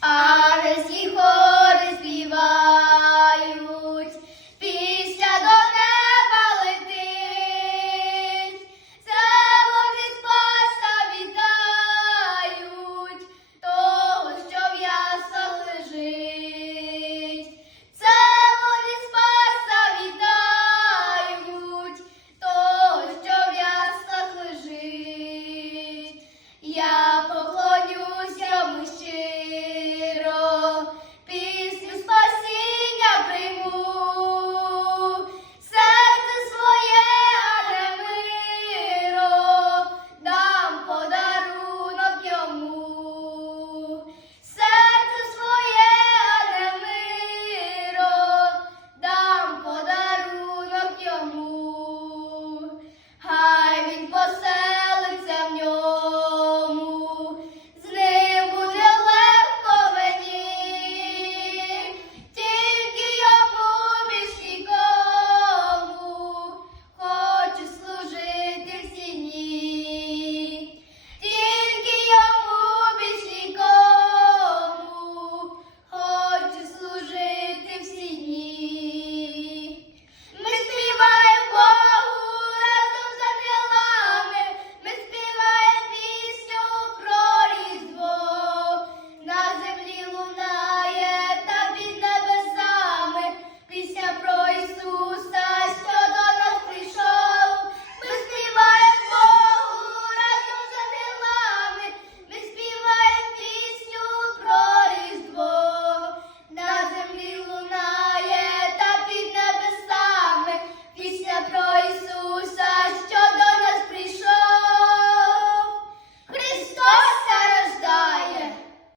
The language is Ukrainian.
Агресні хори співають, після до неба летить, землі з поста вітають того, що в лежить, землі з поста вітають того, що в ясах лежить.